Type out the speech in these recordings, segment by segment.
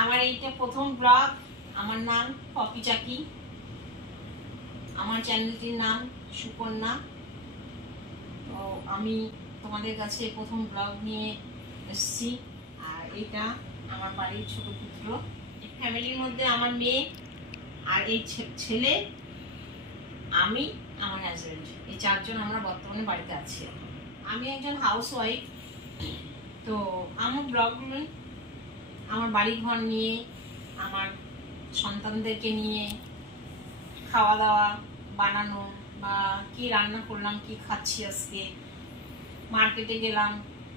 আমার এইটা প্রথম ব্লগ। আমার নাম পপি চাকি, আমার চ্যানেলটির নাম সুকন্যা। তো আমি তোমাদের কাছে প্রথম ব্লগ নিয়ে এসেছি। আর এটা আমার বাড়ির ছোট পুত্র। এই ফ্যামিলির মধ্যে আমার মেয়ে আর এই ছেলে, আমি, আমার হাজব্যান্ড, এই চারজন আমরা বর্তমানে বাড়িতে আছি। আমি একজন হাউসওয়াইফ। তো আমার ব্লগগুলো আমার বাড়িঘর নিয়ে, আমার সন্তানদেরকে নিয়ে, খাওয়া দাওয়া বানানো, বা কি রান্না করলাম, কি খাচ্ছি আজকে, মার্কেটে গেলাম,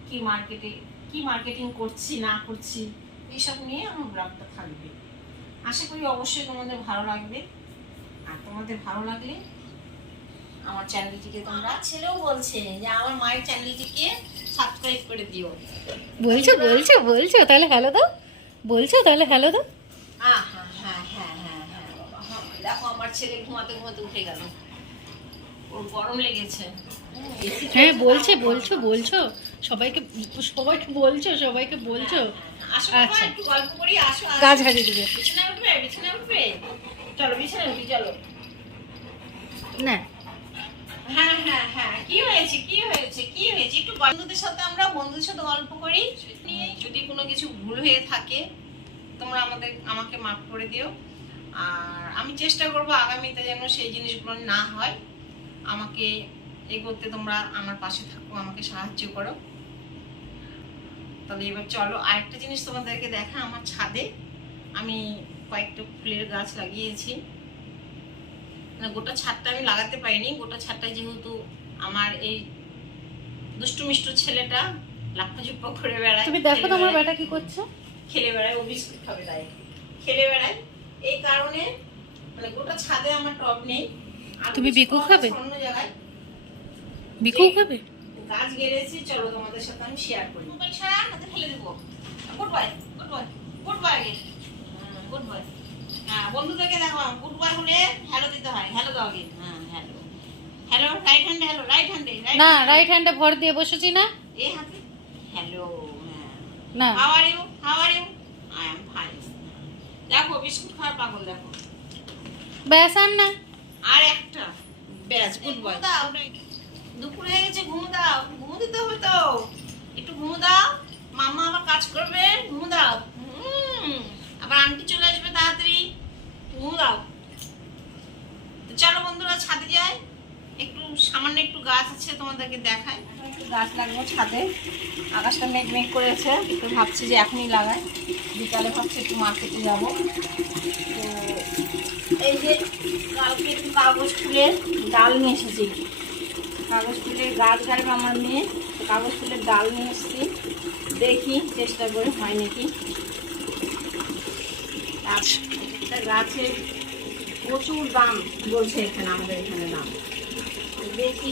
কি মার্কেটিং করছি না করছি, এইসব নিয়ে আমার ব্লগটা থাকবে। আশা করি অবশ্যই তোমাদের ভালো লাগবে। আর তোমাদের ভালো লাগলে আমার চ্যানেলটিকে তোমরা, ছেলেও বলছে যে আমার মায়ের চ্যানেলটিকে সাবস্ক্রাইব করে দিও। বলছো বলছো বলছো তাহলে হ্যালো দাও, বলছো তাহলে হ্যালো দাও। হ্যাঁ হ্যাঁ হ্যাঁ হ্যাঁ হ্যাঁ হ্যাঁ বাবা, হ্যাঁ। দেখো আমার ছেলে ঘুমাতে ঘুমাতে উঠে গেল, ওর গরম লেগেছে। হ্যাঁ বলছে বলছো বলছো সবাইকে, সবাইকে বলছো, সবাইকে বলছো। আচ্ছা একটু গল্প করি, আসো। গাছ হারিয়ে দিবে। বিছানায় উঠবে, বিছানায় উঠবে, চলো বিছানায় উঠি, চলো। না হ্যাঁ হ্যাঁ হ্যাঁ, কি হয়েছে কি হয়েছে কি হয়েছে, একটু বন্ধুদের সাথে গল্প করি নিয়ে। যদি কোনো কিছু ভুল হয়ে থাকে তোমরা আমাকে মাফ করে দিও। আর আমি চেষ্টা করবো আগামীতে যেন সেই জিনিসগুলো না হয়। আমাকে এগোতে তোমরা আমার পাশে থাকো, আমাকে সাহায্য করো। তাহলে এবার চলো আরেকটা জিনিস তোমাদেরকে দেখা। আমার ছাদে আমি কয়েকটা ফুলের গাছ লাগিয়েছি। মানে গোটা ছাদটা আমি লাগাতে পারিনি। গোটা ছাদটা যেহেতু আমার এই দুষ্টু মিষ্টু ছেলেটা লাফাঝুপ্পা করে বেড়ায়। তুমি দেখো তোমার বেটা কি করছে, খেলে বেড়ায়, ও বিস্কুট খাবে তাই খেলে বেড়ায়। এই কারণে মানে গোটা ছাদে আমার টব নেই। তুমি বিকু খাবে? অন্য জায়গায় বিকু খাবে। গাছ গেড়েছি, চলো তোমাদের সাথে আমি শেয়ার করি। মোবাইল ছাড়া হাতে ফেলে দেবো। Good bye good bye good bye good bye. হ্যাঁ বন্ধুদেরকে দেখো, গুড বাই হলে হ্যালো দিতে হয়। হ্যালো দাও আগে। হ্যাঁ হ্যালো হ্যালো, রাইট হ্যান্ডে হ্যালো, রাইট হ্যান্ডে। না রাইট হ্যান্ডে ভর দিয়ে বসেছি না, এই হাতে হ্যালো। হ্যাঁ না how are you, how are you, I am fine. দেখো বিস্কুট খাওয়ার পাগল দেখো। ব্যাস আর না, আর একটা ব্যাস, গুড বয়। দাও, দুপুর হয়ে গেছে, ঘুম দাও। ঘুম দিতে হবে তো, একটু ঘুম দাও। মামা আবার কাজ করবে, ঘুম দাও। আবার আন্টি চলে আসবে তাড়াতাড়ি, ঘুম দাও। তো চলো বন্ধুরা ছাদে যাই। একটু সামান্য একটু গাছ আছে, তোমাদেরকে দেখাই। একটু গাছ লাগাবো ছাদে। আকাশটা মেঘ মেঘ করেছে, একটু ভাবছি যে এখনই লাগাই। বিকালে ভাবছি একটু মার্কেটে যাবো। তো এই যে কালকে একটু কাগজ ফুলের ডাল নিয়ে এসেছি। কাগজ ফুলের গাছ গাড়বে আমার মেয়ে, কাগজ ফুলের ডাল নিয়ে এসেছি। দেখি চেষ্টা করে হয় নাকি। একটা গাছের প্রচুর দাম বলছে এখানে, আমাদের এখানে দাম। দেখি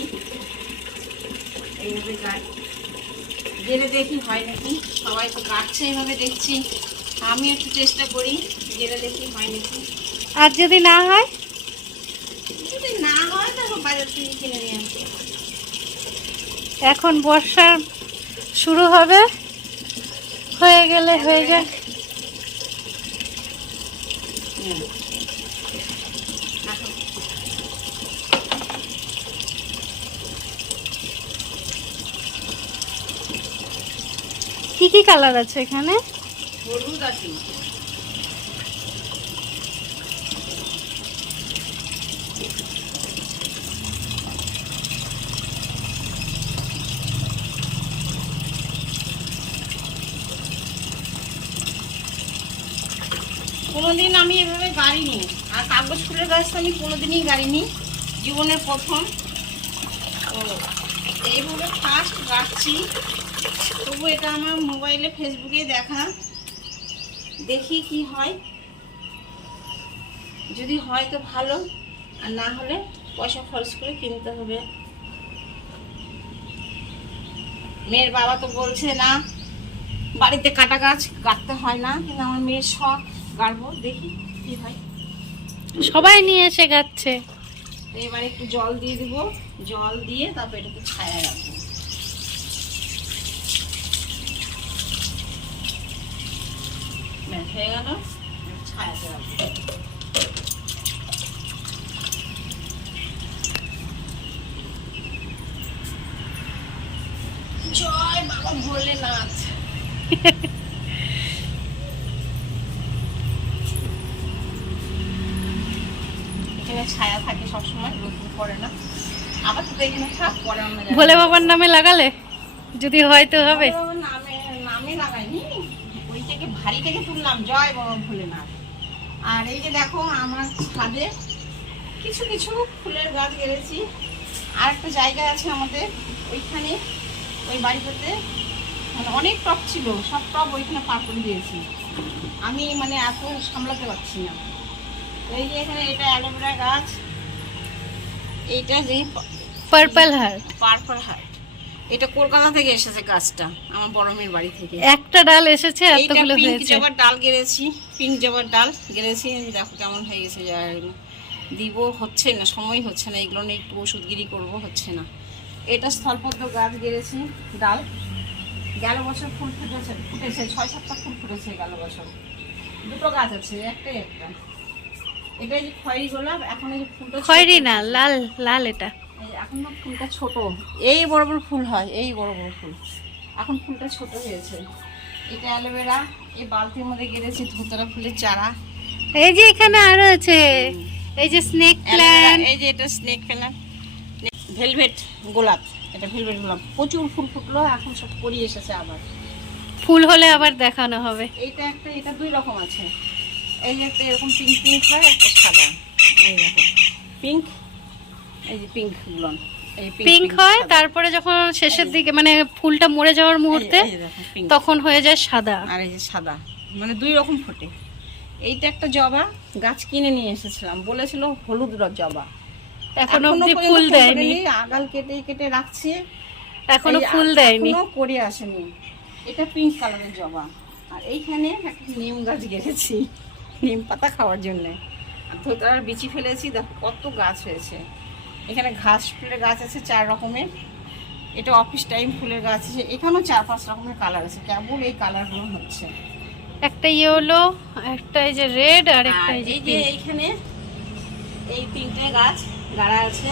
এইভাবে গাছ গেলে দেখি হয় নাকি। সবাই তো কাটছে এইভাবে দেখছি, আমি একটু চেষ্টা করি, গেলে দেখি হয় নাকি। আর যদি না হয়, যদি না হয় তাহলে বাজার থেকে কিনে নিয়ে আসবো। এখন বর্ষা শুরু হবে, হয়ে গেলে হয়ে যাক। কি কি কালার আছে এখানে? হলুদ আছে, কোনোদিন আমি এভাবে গাড়িনি। আর কাগজ ফুলের গাছ তো আমি কোনোদিনই গাড়িনি, জীবনের প্রথম। তো এইভাবে ফার্স্ট গাড়ছি। তবু এটা আমার মোবাইলে ফেসবুকে দেখা, দেখি কি হয়। যদি হয় তো ভালো, আর না হলে পয়সা খরচ করে কিনতে হবে। মেয়ের বাবা তো বলছে না, বাড়িতে কাটা গাছ কাটতে হয় না, কিন্তু আমার মেয়ের শখ, গাড়বো, দেখি কি হয়। সবাই নিয়ে এসে গাচ্ছে। এবার একটু জল দিয়ে দিব, জল দিয়ে তারপর এটাকে ছায়া রাখবো। ব্যাস হয়ে গেল, ছায়াতে রাখবো। জয় বাবা ভোলেনাথ। এখানে ছায়া থাকে সবসময়, রোদ পড়ে না। আবার তো এখানে থাক, পরে আমরা ভোলে বাবার নামে লাগালে যদি হয় তো হবে। নামে লাগাইনি, ওই থেকে ভারী থেকে তুললাম, জয় বাবা ভোলেনাথ। আর এই যে দেখো আমার ছাদে কিছু কিছু ফুলের গাছ গেড়েছি। আর একটা জায়গা আছে আমাদের ওইখানে, ওই বাড়িটাতে মানে অনেক টব ছিল, সব টব ওইখানে পার করে দিয়েছি আমি, মানে এত সামলাতে পারছি না। এই যে এখানে এটা অ্যালোভেরা গাছ, এইটা যে পার্পল হার্ট, পার্পল হার্ট, এটা কলকাতা থেকে এসেছে গাছটা, আমার বড় মেয়ের বাড়ি থেকে। একটা ডাল এসেছে, এইটা এতগুলো পিঙ্ক হয়েছে। জবার ডাল গেড়েছি, পিঙ্ক জবার ডাল গেড়েছি, দেখো কেমন হয়ে গেছে। দিব হচ্ছে না, সময় হচ্ছে না, এগুলো নিয়ে একটু ওষুধগিরি করবো, হচ্ছে না। এটা স্থলপদ্ম গাছ গেড়েছি, ডাল গেল বছর ফুল ফুটেছে, 6-7টা ফুল ফুটেছে গেল বছর। দুটো গাছ আছে, একটাই একটা। এটা যে খয়েরি গোলাপ, এখন এই যে ফুলটা খয়েরি না, লাল লাল এটা। এখন না ফুলটা ছোট, এই বড় বড় ফুল হয়, এই বড় বড় ফুল, এখন ফুলটা ছোট হয়েছে। এটা অ্যালোভেরা, এই বালতির মধ্যে গেড়েছি ধুতরা ফুলের চারা। এই যে এখানে আরো আছে, এই যে স্নেক প্ল্যান্ট, এই যে এটা স্নেক প্ল্যান্ট, ভেলভেট গোলাপ, এটা ভেলভেট গোলাপ, প্রচুর ফুল ফুটলো, এখন সব পরি এসেছে আবার। ফুল হলে আবার দেখানো হবে। এইটা একটা, এটা দুই রকম আছে, এই যে একটা এরকম পিঙ্ক পিঙ্ক হয়, একটা সাদা, এই দেখো পিঙ্ক, এই যে পিঙ্ক গুলো, এই পিঙ্ক হয়, তারপরে যখন শেষের দিকে মানে ফুলটা মরে যাওয়ার মুহূর্তে তখন হয়ে যায় সাদা। আর এই যে সাদা, মানে দুই রকম ফোটে। এইটা একটা জবা গাছ কিনে নিয়ে এসেছিলাম, বলেছিল হলুদ জবা, এখনো অবধি ফুল দেয়নি, আগাল কেটে কেটে রাখছি, এখনো ফুল দেয়নি, এখনো করে আসেনি। এটা পিঙ্ক কালারের জবা। আর এইখানে একটা নিম গাছ গেড়েছি, নিম পাতা খাওয়ার জন্য। আর ধোতার বিচি ফেলেছি, দেখো কত গাছ হয়েছে। এখানে ঘাস ফুলের গাছ আছে 4 রকমের, এটা অফিস টাইম ফুলের গাছ আছে। এখানেও 4-5 রকমের কালার আছে, কেবল এই কালারগুলো হচ্ছে। একটা ইয়েলো, একটা এই যে রেড, আর একটা আর এই যে এই যে এইখানে এই 3টে গাছ গাড়া আছে,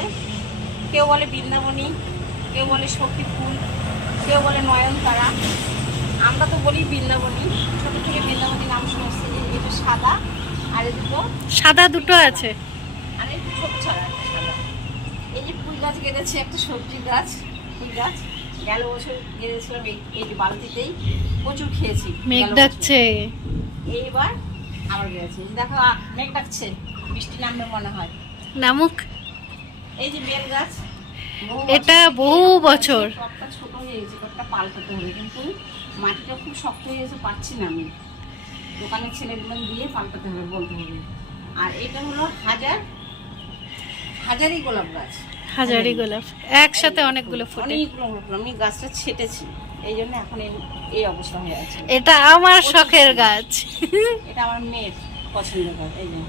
কেউ বলে বৃন্দাবনী, কেউ বলে শক্তি ফুল, কেউ বলে নয়নতারা, আমরা তো বলি বৃন্দাবনী, ছোট থেকে বৃন্দাবনী নাম শুনে আসছি। এটা সাদা, আর এই দুটো সাদা দুটো আছে, আর একটু ছোট ছাড়া একটা সাদা। এই যে ফুল গাছ গেড়েছে, একটা সবজি গাছ, ফুল গাছ গেল বছর গেড়েছিলাম এই যে বালতিতেই, প্রচুর খেয়েছি। মেঘ গেল বছর। ডাকছে, এইবার আবার গেছে, দেখো মেঘ ডাকছে, বৃষ্টি নামবে মনে হয়। নামুক। এই যে বেল গাছ, এটা বহু বছর, টবটা ছোট হয়ে গেছে, টবটা পাল্টাতে হবে, কিন্তু মাটিটা খুব শক্ত হয়ে গেছে, পারছি না আমি, দোকানের ছেলেগুলো দিয়ে পাল্টাতে হবে, বলতে হবে। আর এটা হলো হাজারি গোলাপ গাছ, হাজারি গোলাপ, একসাথে অনেকগুলো ফোটে। অনেকগুলো গোলাপ, আমি গাছটা ছেটেছি, এই জন্য এখন এই অবস্থা হয়ে আছে। এটা আমার শখের গাছ, এটা আমার মেয়ের পছন্দের গাছ। এই যে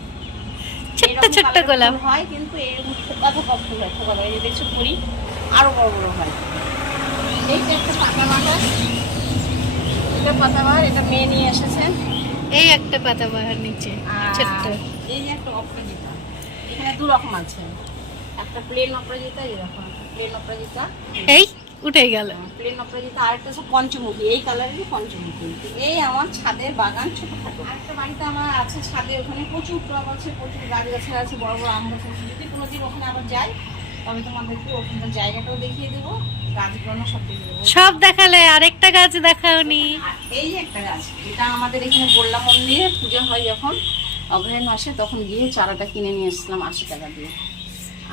ছোট্ট ছোট্ট গোলাপ হয়, কিন্তু এরকম থোকা থোকা ফুল হয়, থোকা থোকা, এই যে দেখছো করি আরো বড় বড় হয়। এইটা একটা পাতাবাহার, এটা পাতাবাহার, এটা মেয়ে নিয়ে এসেছেন। এই একটা পাতাবাহার নিচে ছোট্ট, এই যে একটা অপরাজিতা, এখানে 2 রকম আছে, একটা প্লেন অপরাজিতা, এরকম প্লেন অপরাজিতা, এই উঠে গেল প্লেন অপরাজিতা, আর একটা হচ্ছে পঞ্চমুখী, এই কালারেরই পঞ্চমুখী। এই আমার ছাদের বাগান ছোটখাটো। আরেকটা বাড়িতে আমার আছে ছাদে, ওখানে প্রচুর টব আছে, প্রচুর গাছ গাছরা আছে, বড় বড় আম গাছ আছে। যদি কোনোদিন ওখানে আবার যাই, তবে তোমাদেরকে ওখানকার জায়গাটাও দেখিয়ে দেবো, গাছগুলো সব দেখিয়ে দেবো। সব দেখালে, আরেকটা গাছ দেখাওনি। আর এই যে একটা গাছ, এটা আমাদের এখানে বললাম মন্দিরে পূজা হয় যখন অগ্রহায়ণ মাসে, তখন গিয়ে চারাটা কিনে নিয়ে এসেছিলাম 80 টাকা দিয়ে।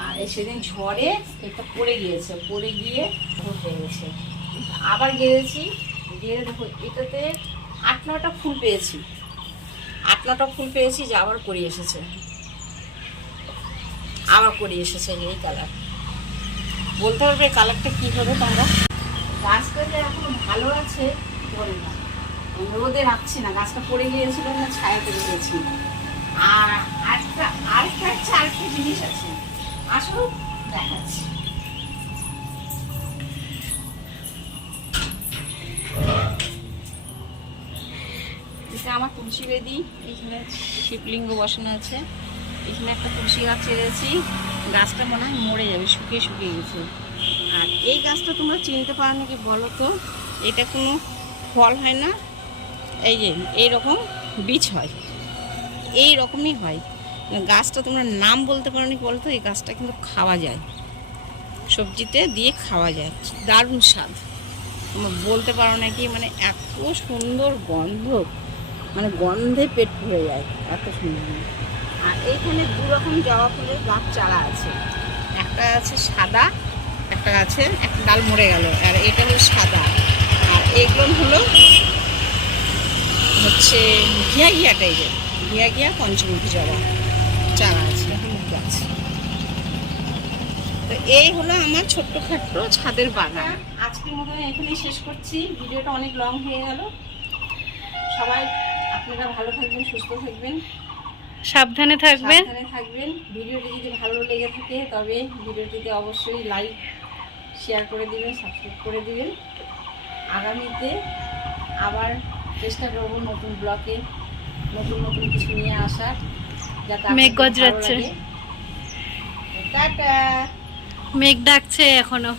আর সেদিন ঝড়ে এটা পড়ে গিয়েছে, পড়ে গিয়ে হয়ে গেছে। আবার গেড়েছি, গেড়ে দেখো এটাতে 8-9টা ফুল পেয়েছি, 8-9টা ফুল পেয়েছি, যে আবার করি এসেছে, আবার করি এসেছে এই কালার। বলতে পারবে কালারটা কী হবে তোমরা? গাছটা যে এখনো ভালো আছে বলে না, রোদে রাখছি না, গাছটা পড়ে গিয়েছিল না, ছায়াতে গিয়েছি। আর আরেকটা জিনিস আছে, আসলে দেখাচ্ছি। এটা আমার তুলসী বেদি, এখানে শিবলিঙ্গ বসানো আছে, এখানে একটা তুলসী গাছ ছেড়েছি, গাছটা মনে হয় মরে যাবে, শুকিয়ে শুকিয়ে গেছে। আর এই গাছটা তোমরা চিনতে পারো নাকি বলো তো, এটা কোনো ফল হয় না, এই যে এইরকম বীজ হয়, এই রকমই হয় গাছটা। তোমরা নাম বলতে পারো নাকি বলো তো, এই গাছটা কিন্তু খাওয়া যায়, সবজিতে দিয়ে খাওয়া যায়, দারুণ স্বাদ। তোমরা বলতে পারো নাকি, মানে এত সুন্দর গন্ধ, মানে গন্ধে পেট ভরে যায়, এত সুন্দর। আর এইখানে দু রকম জবা ফুলের গাছ চারা আছে, একটা আছে সাদা, একটা আছে, একটা ডাল মরে গেল, আর এটা হলো সাদা, আর এগুলো হলো হচ্ছে ঘিয়া ঘিয়া টাইপের, ঘিয়া ঘিয়া পঞ্চমুখী জবা চারা আছে, হলুদ গাছ। তো এই হলো আমার ছোট্টখাট্ট ছাদের বাগান। আজকের মতো এখানেই শেষ করছি, ভিডিওটা অনেক লং হয়ে গেল। সবাই আপনারা ভালো থাকবেন, সুস্থ থাকবেন, সাবধানে থাকবেন। সাবধানে থাকবেন। ভিডিওটি যদি ভালো লেগে থাকে তবে ভিডিওটিতে অবশ্যই লাইক শেয়ার করে দিবেন, সাবস্ক্রাইব করে দিবেন। আগামীতে আবার চেষ্টা করব নতুন ব্লগে নতুন নতুন কিছু নিয়ে আসার, যাতে মেঘ আপনাদের ভালো গজরাচ্ছে। লাগে। টাটা। মেঘ ডাকছে এখনো।